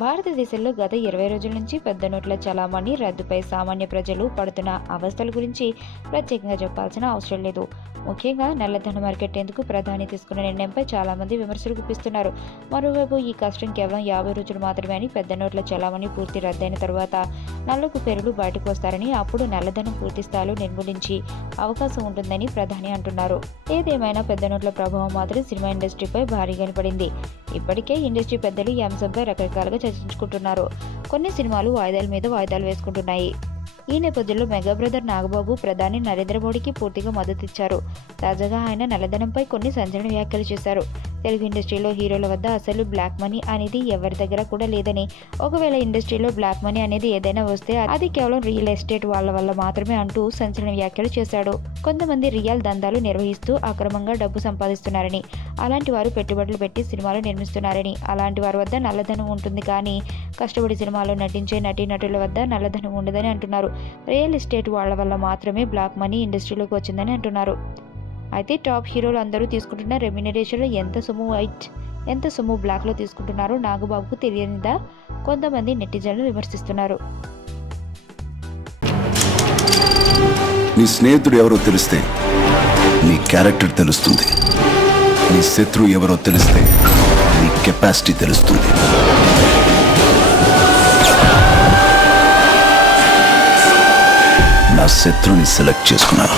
భారతదేశంలో గత 20 రోజుల నుంచి పెద్ద నోట్ల చలామణి రద్దుపై సామాన్య ప్రజలు పడుతున్న అవస్థల గురించి ప్రత్యేకంగా చెప్పాల్సిన అవసరం లేదు. ముఖ్యంగా నల్లధనం అరికట్టేందుకు ప్రధాని తీసుకున్న నిర్ణయంపై చాలా మంది విమర్శలు గుప్పిస్తున్నారు. మరోవైపు ఈ కష్టం కేవలం 50 రోజులు మాత్రమే అని, పెద్ద నోట్ల చలామణి పూర్తి రద్దయిన తరువాత నల్లపు పేరులు బయటకు వస్తారని, అప్పుడు నల్లధనం పూర్తి స్థాయిలో నిర్మూలించి అవకాశం ఉంటుందని ప్రధాని అంటున్నారు. ఏదేమైనా పెద్ద నోట్ల ప్రభావం మాత్రం సినిమా ఇండస్ట్రీపై భారీగా పడింది. ఇప్పటికే ఇండస్ట్రీ పెద్దలు ఈ అంశంపై రకరకాలుగా చర్చించుకుంటున్నారు. కొన్ని సినిమాలు వాయిదాల మీద వాయిదాలు వేసుకుంటున్నాయి. ఈ నేపథ్యంలో మెగా బ్రదర్ నాగబాబు ప్రధాని నరేంద్ర మోడీకి పూర్తిగా మద్దతిచ్చారు. తాజాగా ఆయన నల్లధనంపై కొన్ని సంచలన వ్యాఖ్యలు చేశారు. తెలుగు ఇండస్ట్రీలో హీరోల వద్ద అసలు బ్లాక్ మనీ అనేది ఎవరి దగ్గర కూడా లేదని, ఒకవేళ ఇండస్ట్రీలో బ్లాక్ మనీ అనేది ఏదైనా వస్తే అది కేవలం రియల్ ఎస్టేట్ వాళ్ళ వల్ల మాత్రమే అంటూ సంచలన వ్యాఖ్యలు చేశాడు. కొంతమంది రియల్ దందాలు నిర్వహిస్తూ అక్రమంగా డబ్బు సంపాదిస్తున్నారని, అలాంటి వారు పెట్టుబడులు పెట్టి సినిమాలు నిర్మిస్తున్నారని, అలాంటి వారి వద్ద నల్లధనం ఉంటుంది, కానీ కష్టపడి సినిమాలో నటించే నటీనటుల వద్ద నల్లధనం ఉండదని అంటున్నారు. రియల్ ఎస్టేట్ వాళ్ళ వల్ల మాత్రమే బ్లాక్ మనీ ఇండస్ట్రీలోకి వచ్చిందని అంటున్నారు. అయితే టాప్ హీరోలు అందరూ తీసుకుంటున్న రెమ్యునరేషన్లో ఎంత సొమ్ము బ్లాక్లో తీసుకుంటున్నారో నాగబాబుకు తెలియనిదా? కొంతమంది నెటిజన్లు విమర్శిస్తున్నారు. నీ స్నేహితుడు ఎవరో తెలిస్తే నీ క్యారెక్టర్ తెలుస్తుంది. నీ శత్రువు ఎవరో తెలిస్తే నీ కెపాసిటీ తెలుస్తుంది. నా శత్రువుని సెలెక్ట్ చేసుకున్నాను.